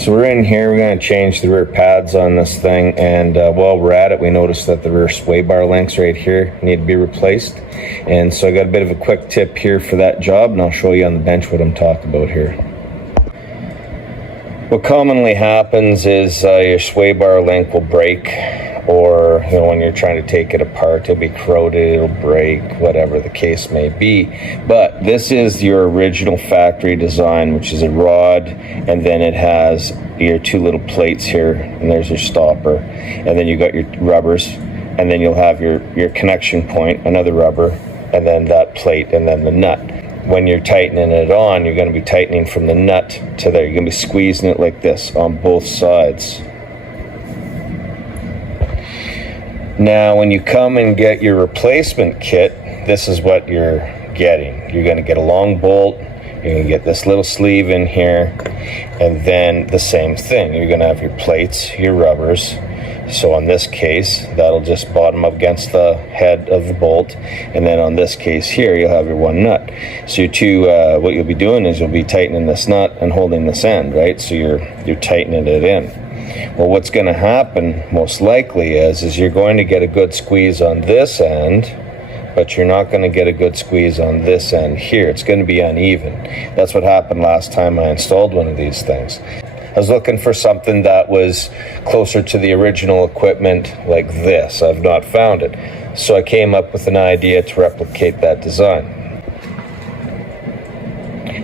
So we're in here, we're going to change the rear pads on this thing, and while we're at it, we noticed that the rear sway bar links right here need to be replaced. And so I got a bit of a quick tip here for that job, and I'll show you on the bench what I'm talking about here. What commonly happens is your sway bar link will break, or when you're trying to take it apart, it'll be corroded, it'll break, whatever the case may be. But this is your original factory design, which is a rod, and then it has your two little plates here, and there's your stopper, and then you got your rubbers, and then you'll have your connection point, another rubber, and then that plate, and then the nut. When you're tightening it on, you're going to be tightening from the nut to there. You're going to be squeezing it like this on both sides. Now, when you come and get your replacement kit, this is what you're getting. You're going to get a long bolt. You're going to get this little sleeve in here, and then the same thing. You're going to have your plates, your rubbers. So on this case, that'll just bottom up against the head of the bolt, and then on this case here, you'll have your one nut. So your two, what you'll be doing is you'll be tightening this nut and holding this end, right? So you're tightening it in. Well, what's going to happen most likely is you're going to get a good squeeze on this end, but you're not going to get a good squeeze on this end here. It's going to be uneven. That's what happened last time I installed one of these things. I was looking for something that was closer to the original equipment like this. I've not found it. So I came up with an idea to replicate that design.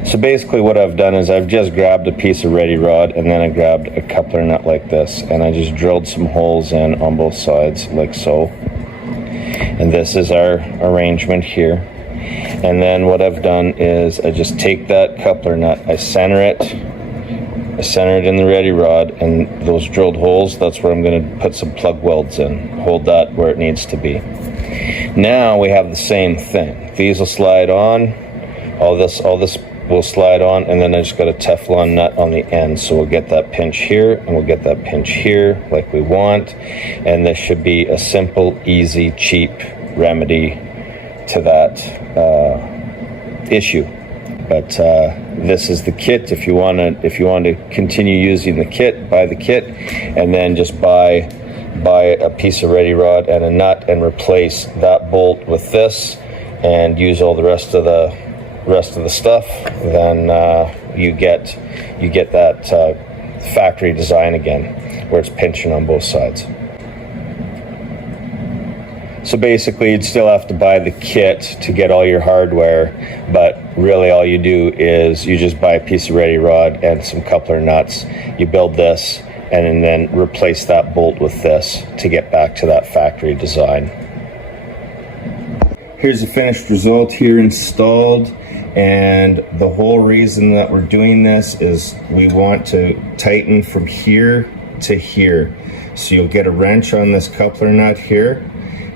So basically what I've done is I've just grabbed a piece of ready rod, and then I grabbed a coupler nut like this, and I just drilled some holes in on both sides like so. And this is our arrangement here. And then what I've done is I just take that coupler nut, I center it in the ready rod, and those drilled holes, that's where I'm going to put some plug welds in. Hold that where it needs to be. Now we have the same thing. These will slide on, all this will slide on, and then I just got a Teflon nut on the end. So we'll get that pinch here, and we'll get that pinch here like we want. And this should be a simple, easy, cheap remedy to that issue. But this is the kit. If you want to continue using the kit, buy the kit, and then just buy a piece of ready rod and a nut, and replace that bolt with this, and use all the rest of the stuff. Then you get that factory design again, where it's pinching on both sides. So basically, you'd still have to buy the kit to get all your hardware, but really all you do is you just buy a piece of ready rod and some coupler nuts. You build this, and then replace that bolt with this to get back to that factory design. Here's the finished result here installed, and the whole reason that we're doing this is we want to tighten from here to here. So you'll get a wrench on this coupler nut here,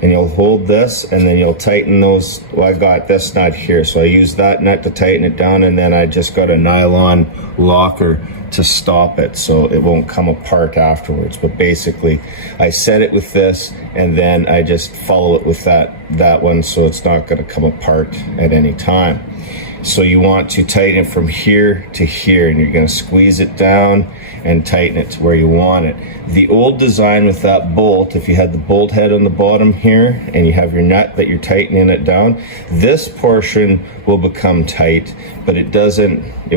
and you'll hold this, and then you'll tighten those. Well, I got this nut here, so I use that nut to tighten it down, and then I just got a nylon locker to stop it so it won't come apart afterwards. But basically, I set it with this, and then I just follow it with that one, so it's not going to come apart at any time. So you want to tighten from here to here, and you're going to squeeze it down and tighten it to where you want it. The old design with that bolt, if you had the bolt head on the bottom here and you have your nut that you're tightening it down, this portion will become tight, but it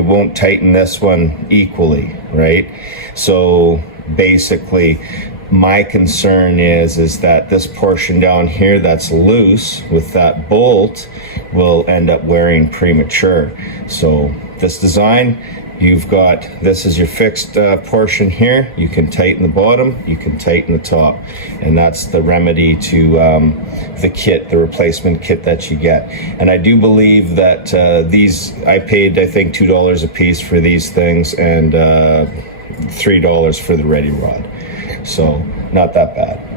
won't tighten this one equally, right? So basically, my concern is that this portion down here that's loose with that bolt will end up wearing premature. So this design, this is your fixed portion here. You can tighten the bottom, you can tighten the top, and that's the remedy to the kit, the replacement kit that you get. And I do believe that I paid, I think, $2 a piece for these things, and $3 for the ready rod. So not that bad.